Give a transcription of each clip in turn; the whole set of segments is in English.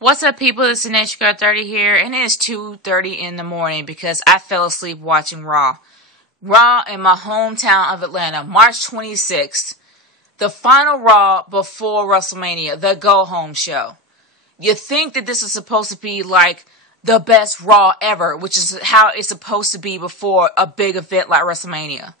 What's up, people? This is Nature Girl 30 here, and it is 2:30 in the morning because I fell asleep watching Raw. Raw in my hometown of Atlanta, March 26th. The final Raw before WrestleMania, the go-home show. You think that this is supposed to be like the best Raw ever, which is how it's supposed to be before a big event like WrestleMania.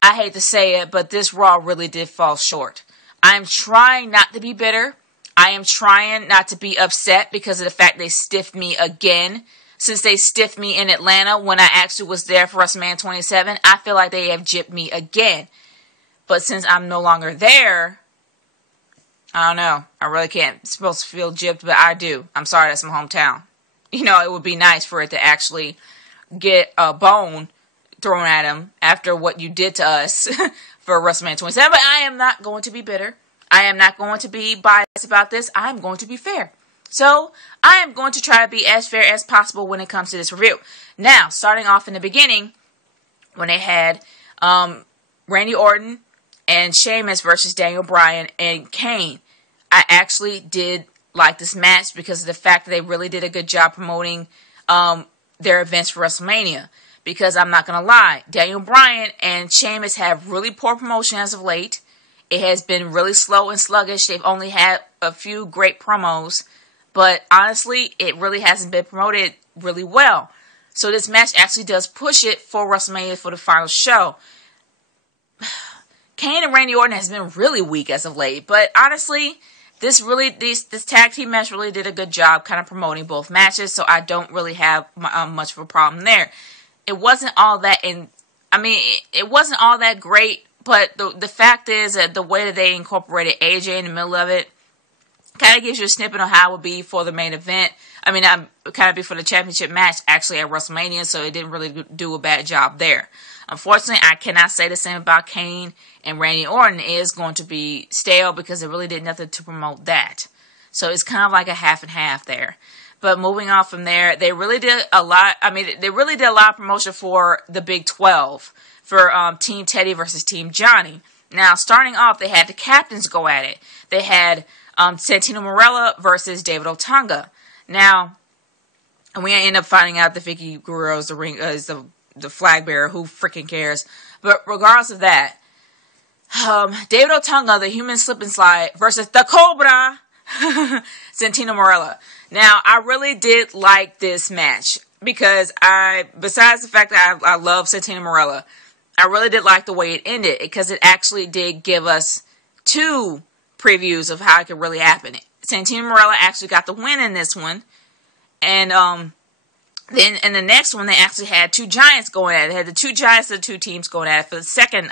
I hate to say it, but this Raw really did fall short. I'm trying not to be bitter. I am trying not to be upset because of the fact they stiffed me again. Since they stiffed me in Atlanta when I actually was there for WrestleMania 27, I feel like they have gypped me again. But since I'm no longer there, I don't know. I really can't. I'm supposed to feel gypped, but I do. I'm sorry, that's my hometown. You know, it would be nice for it to actually get a bone thrown at him after what you did to us for WrestleMania 27. But I am not going to be bitter. I am not going to be biased about this. I am going to be fair. So, I am going to try to be as fair as possible when it comes to this review. Now, starting off in the beginning, when they had Randy Orton and Sheamus versus Daniel Bryan and Kane, I actually did like this match because of the fact that they really did a good job promoting their events for WrestleMania. Because I'm not going to lie, Daniel Bryan and Sheamus have really poor promotion as of late. It has been really slow and sluggish. They've only had a few great promos. But honestly, it really hasn't been promoted really well. So this match actually does push it for WrestleMania for the final show. Kane and Randy Orton has been really weak as of late. But honestly, this tag team match really did a good job kind of promoting both matches. So I don't really have much of a problem there. It wasn't all that, it wasn't all that great. But the fact is that the way that they incorporated AJ in the middle of it kind of gives you a snippet of how it would be for the main event. Kind of be for the championship match actually at WrestleMania, so it didn't really do a bad job there. Unfortunately, I cannot say the same about Kane and Randy Orton. It is going to be stale because it really did nothing to promote that. So it's kind of like a half and half there. But moving on from there, they really did a lot. They really did a lot of promotion for the Big 12. For Team Teddy versus Team Johnny. Now, starting off, they had the captains go at it. They had Santino Marella versus David Otunga. Now, and we end up finding out that Vicky Guerrero is the flag bearer. Who freaking cares? But regardless of that, David Otunga, the human slip and slide, versus the Cobra, Santino Marella. Now, I really did like this match because besides the fact that I love Santino Marella, I really did like the way it ended because it actually did give us two previews of how it could really happen. Santino Marella actually got the win in this one. And then in the next one, they actually had two giants going at it. They had the two giants of the two teams going at it for the second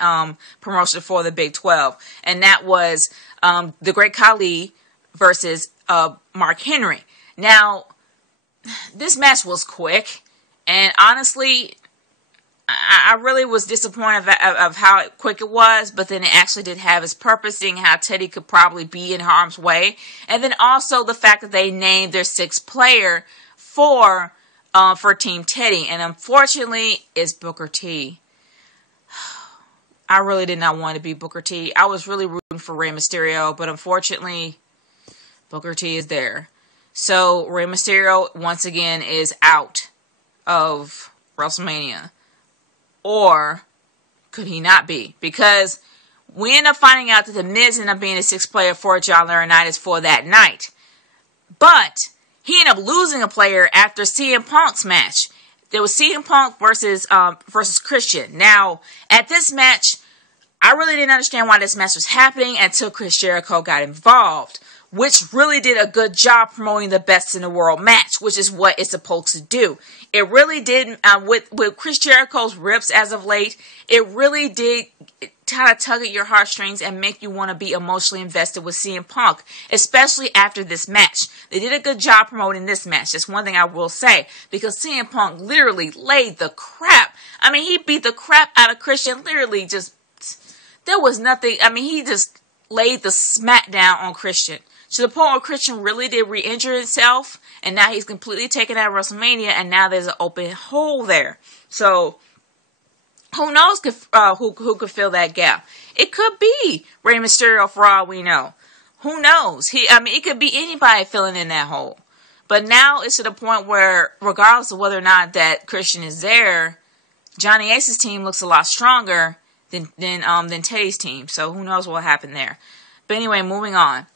promotion for the Big 12. And that was the Great Khali versus Mark Henry. Now, this match was quick. And honestly, I really was disappointed of how quick it was, but then it actually did have its purpose, seeing how Teddy could probably be in harm's way. And then also the fact that they named their sixth player for Team Teddy. And unfortunately, it's Booker T. I really did not want to be Booker T. I was really rooting for Rey Mysterio, but unfortunately, Booker T is there. So Rey Mysterio, once again, is out of WrestleMania. Or could he not be? Because we end up finding out that The Miz ended up being the sixth player for John Laurinaitis for that night. But he ended up losing a player after CM Punk's match. There was CM Punk versus Christian. Now, at this match, I really didn't understand why this match was happening until Chris Jericho got involved, which really did a good job promoting the best in the world match, which is what it's supposed to do. It really did, with Chris Jericho's rips as of late, it really did kind of tug at your heartstrings and make you want to be emotionally invested with CM Punk, especially after this match. They did a good job promoting this match. That's one thing I will say, because CM Punk literally laid the crap. He beat the crap out of Christian, literally there was nothing. He just laid the smackdown on Christian. To the point where Christian really did re-injure himself, and now he's completely taken out of WrestleMania, and now there's an open hole there. So, who knows who could fill that gap? It could be Rey Mysterio for all we know. Who knows? It could be anybody filling in that hole. But now it's to the point where, regardless of whether or not that Christian is there, Johnny Ace's team looks a lot stronger than Teddy's team. So who knows what will happen there. But anyway, moving on.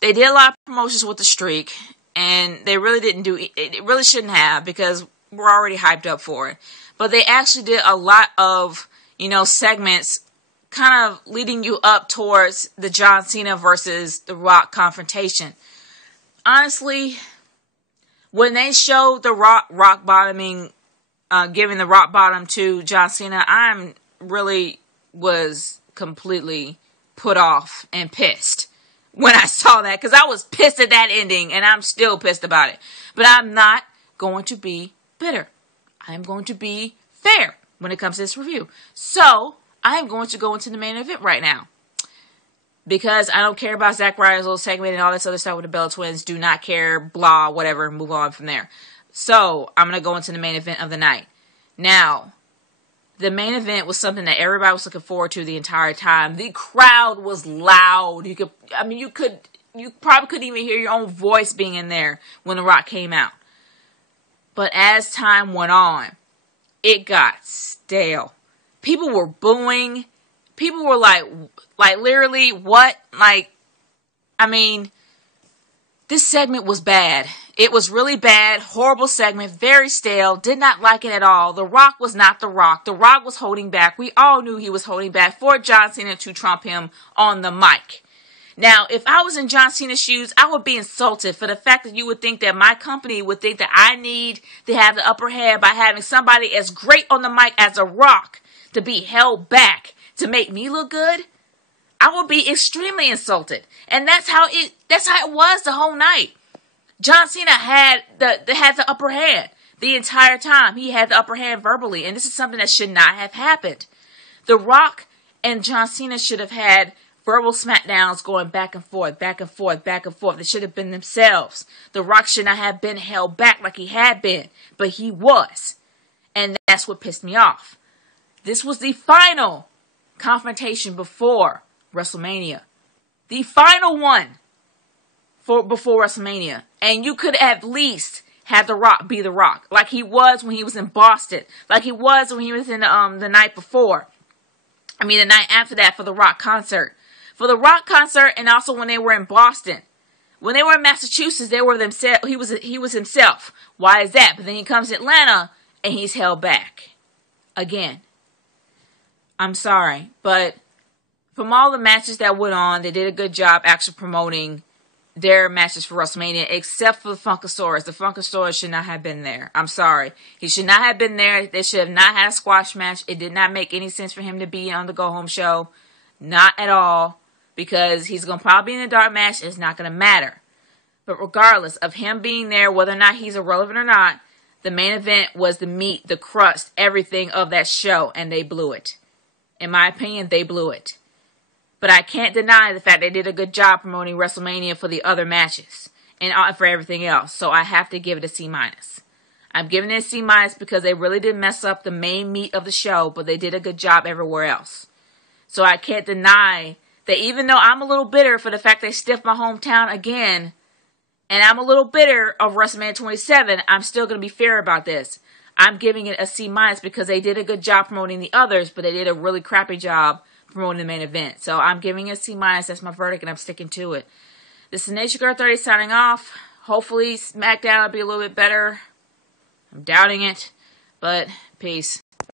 They did a lot of promotions with the streak, and they really didn't do it. Really shouldn't have, because we're already hyped up for it. But they actually did a lot of, segments kind of leading you up towards the John Cena versus The Rock confrontation. Honestly, when they showed the Rock bottoming, giving the rock bottom to John Cena, was completely put off and pissed when I saw that, because I was pissed at that ending, and I'm still pissed about it. But I'm not going to be bitter. I'm going to be fair when it comes to this review. So, I am going to go into the main event right now, because I don't care about Zack Ryder's little segment and all this other stuff with the Bella Twins. Do not care, blah, whatever, move on from there. So, I'm going to go into the main event of the night. Now, the main event was something that everybody was looking forward to the entire time. The crowd was loud. You probably couldn't even hear your own voice being in there when The Rock came out. But as time went on, it got stale. People were booing. People were like literally, what? This segment was bad. It was really bad, horrible segment, very stale, did not like it at all. The Rock was not The Rock. The Rock was holding back. We all knew he was holding back for John Cena to trump him on the mic. Now, if I was in John Cena's shoes, I would be insulted for the fact that you would think that my company would think that I need to have the upper hand by having somebody as great on the mic as The Rock to be held back to make me look good. I would be extremely insulted. And that's how it was the whole night. John Cena had the upper hand the entire time. He had the upper hand verbally, and this is something that should not have happened. The Rock and John Cena should have had verbal smackdowns going back and forth, back and forth, back and forth. They should have been themselves. The Rock should not have been held back like he had been, but he was. And that's what pissed me off. This was the final confrontation before WrestleMania. The final one before WrestleMania. And you could at least have The Rock be The Rock. Like he was when he was in Boston. Like he was when he was in the night before. The night after that for the Rock concert. For the Rock concert, and also when they were in Boston. When they were in Massachusetts, they were themselves. He was himself. Why is that? But then he comes to Atlanta and he's held back. Again. I'm sorry, but from all the matches that went on, they did a good job actually promoting their matches for WrestleMania, except for the Funkasaurus. The Funkasaurus should not have been there. I'm sorry. He should not have been there. They should have not had a squash match. It did not make any sense for him to be on the Go Home show. Not at all. Because he's going to probably be in a dark match. It's not going to matter. But regardless of him being there, whether or not he's irrelevant or not, the main event was the meat, the crust, everything of that show. And they blew it. In my opinion, they blew it. But I can't deny the fact they did a good job promoting WrestleMania for the other matches and for everything else. So I have to give it a C-. I'm giving it a C- because they really did mess up the main meat of the show, but they did a good job everywhere else. So I can't deny that even though I'm a little bitter for the fact they stiffed my hometown again, and I'm a little bitter of WrestleMania 27, I'm still going to be fair about this. I'm giving it a C- because they did a good job promoting the others, but they did a really crappy job promoting the main event. So I'm giving it a C-. That's my verdict, and I'm sticking to it. This is Nature Girl 30 signing off. Hopefully SmackDown will be a little bit better. I'm doubting it, but peace.